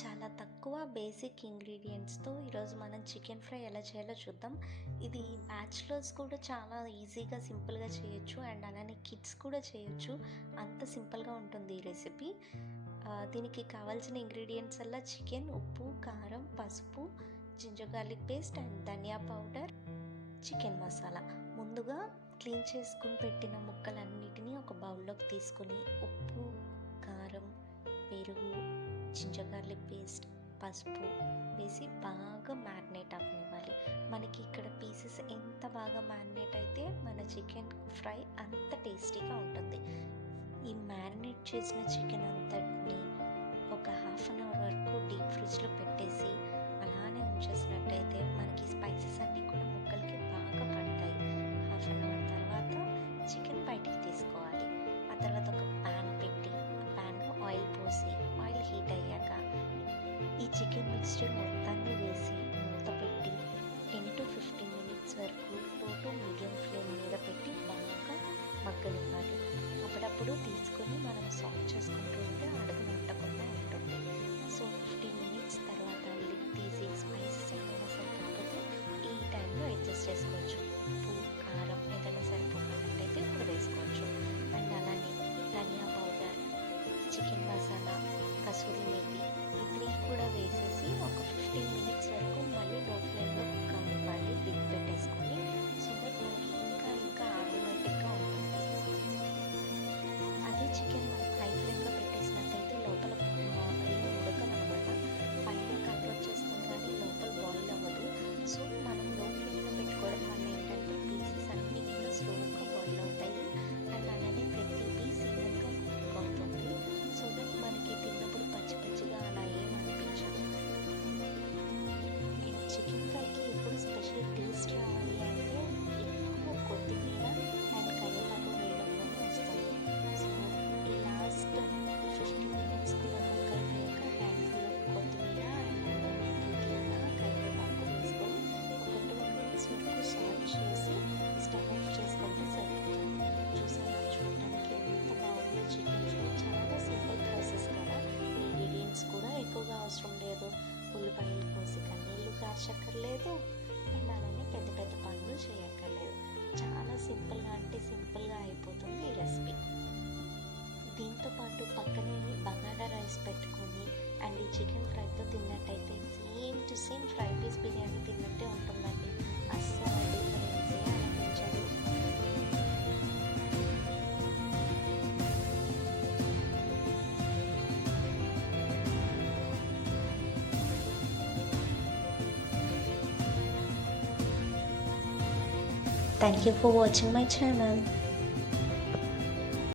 చాలా తక్కువ బేసిక్ ఇంగ్రీడియంట్స్తో ఈరోజు మనం చికెన్ ఫ్రై ఎలా చేయాలో చూద్దాం. ఇది బ్యాచిలర్స్ కూడా చాలా ఈజీగా సింపుల్గా చేయొచ్చు అండ్ అలానే కిడ్స్ కూడా చేయొచ్చు. అంత సింపుల్గా ఉంటుంది ఈ రెసిపీ. దీనికి కావాల్సిన ఇంగ్రీడియంట్స్ అలా చికెన్, ఉప్పు, కారం, పసుపు, జింజర్ గార్లిక్ పేస్ట్ అండ్ ధనియా పౌడర్, చికెన్ మసాలా. ముందుగా క్లీన్ చేసుకుని పెట్టిన ముక్కలన్నిటినీ ఒక బౌల్లోకి తీసుకుని ఉప్పు, కారం, పెరుగు, జింజర్ గార్లిక్ పేస్ట్, పసుపు వేసి బాగా మ్యారినేట్ అవ్వనివ్వాలి. మనకి ఇక్కడ పీసెస్ ఎంత బాగా మ్యారినేట్ అయితే మన చికెన్ ఫ్రై అంత టేస్టీగా ఉంటుంది. ఈ మ్యారినేట్ చేసిన చికెన్ అంతటిని ఒక హాఫ్ అన్ అవర్ వరకు డీప్ ఫ్రిడ్జ్లో పెట్టేసి అలానే ఉంచేసినట్టయితే మనకి స్పైసెస్ అన్నీ కూడా ముక్కలకి బాగా పడతాయి. హాఫ్ అన్ అవర్ తర్వాత చికెన్ బయటికి తీసుకోవాలి. ఆ తర్వాత ఒక ప్యాన్ పెట్టి ప్యాన్లో ఆయిల్ పోసి ఆయిల్ హీట్ అయ్యాక ఈ చికెన్ మిక్స్చర్ మొత్తాన్ని వేసి మూత పెట్టి 10 to 15 minutes వరకు లో టు మీడియం ఫ్లేమ్ మీద పెట్టి బాగా మగ్గనివ్వాలి. అప్పుడప్పుడు తీసుకొని మనం సాల్ట్ చేసుకుంటూ ఉంటే అడుగున అంటకుండా ఉంటుంది. సో 15 minutes తర్వాత లిడ్ తీసి స్పైసెస్ ఏమైనా సరిపోతే ఈ టైంలో అడ్జస్ట్ చేసుకోవచ్చు. ఉప్పు, కారం ఏదైనా సరిపోయినట్టయితే ఇప్పుడు వేసుకోవచ్చు. అండ్ అలానే ధనియా పౌడర్, చికెన్ మసాలా, కసూరి మేతి ఇవి కూడా వేసేసి ఒక 15 minutes వరకు మళ్ళీ లో ఫ్లేమ్లో కానివ్వాలి. లిడ్ పెట్టేసుకొని సో దట్ మనకి ఇంకా ఆటోమేటిక్గా ఉంటుంది. అదే చికెన్ మనం హై ఫ్లేమ్లో పెట్టేసినట్టయితే లోపల ఏం ఉడకనమాట. పైన కలర్ వచ్చేస్తుంది కానీ లోపల బాయిల్ అవ్వదు. సో మనం లో ఫ్లేమ్లో పెట్టుకోవడం వల్ల ఏంటంటే పీసెస్ అన్నీ కూడా స్లోగా బాయిల్ అవుతాయి అండ్ అలానే ప్రతి పీస్ ఈవెన్గా కుక్ అవుతుంది. సో దట్ మనకి తిన్నప్పుడు పచ్చి పచ్చిగా అలా ఏం అనిపించదు. చికెన్ ఫ్రైకి ఎప్పుడు స్పెషల్ టేస్ట్ రావాలి అంటే ఎక్కువ కొత్తిమీర అండ్ కరివేపాకు వేయడంలోనే వస్తుంది. సో ఈ లాస్ట్ 15 minutes కూడా కుక్ అయిపోయాక హ్యాండ్స్లో కొత్తిమీర అండ్ అలానే పుదీనా, కరివేపాకు వేసుకొని ఒక 2 minutes వరకు సాల్ట్ చేసి స్టవ్ ఆఫ్ చేసుకుంటే సరిపోతుంది. చూసారా, చూడడానికి ఎంత బాగుంది చికెన్ ఫ్రై. చాలా సింపుల్ ప్రాసెస్ కదా. ఇంగ్రీడియంట్స్ కూడా ఎక్కువగా అవసరం లేదు. ఉల్లిపాయలు కోసి కన్నీళ్ళు కార్చక్కర్లేదు అండ్ అలానే పెద్ద పెద్ద పనులు చేయక్కర్లేదు. చాలా సింపుల్గా అంటే సింపుల్గా అయిపోతుంది ఈ రెసిపీ. దీంతోపాటు పక్కనే బగారా రైస్ పెట్టుకొని అండ్ ఈ చికెన్ ఫ్రైతో తిన్నట్టయితే same to same fry piece biryani తిన్నట్టే ఉంటుందండి. అస్సలు డిఫరెన్సే అనిపించదు. Thank you for watching my channel.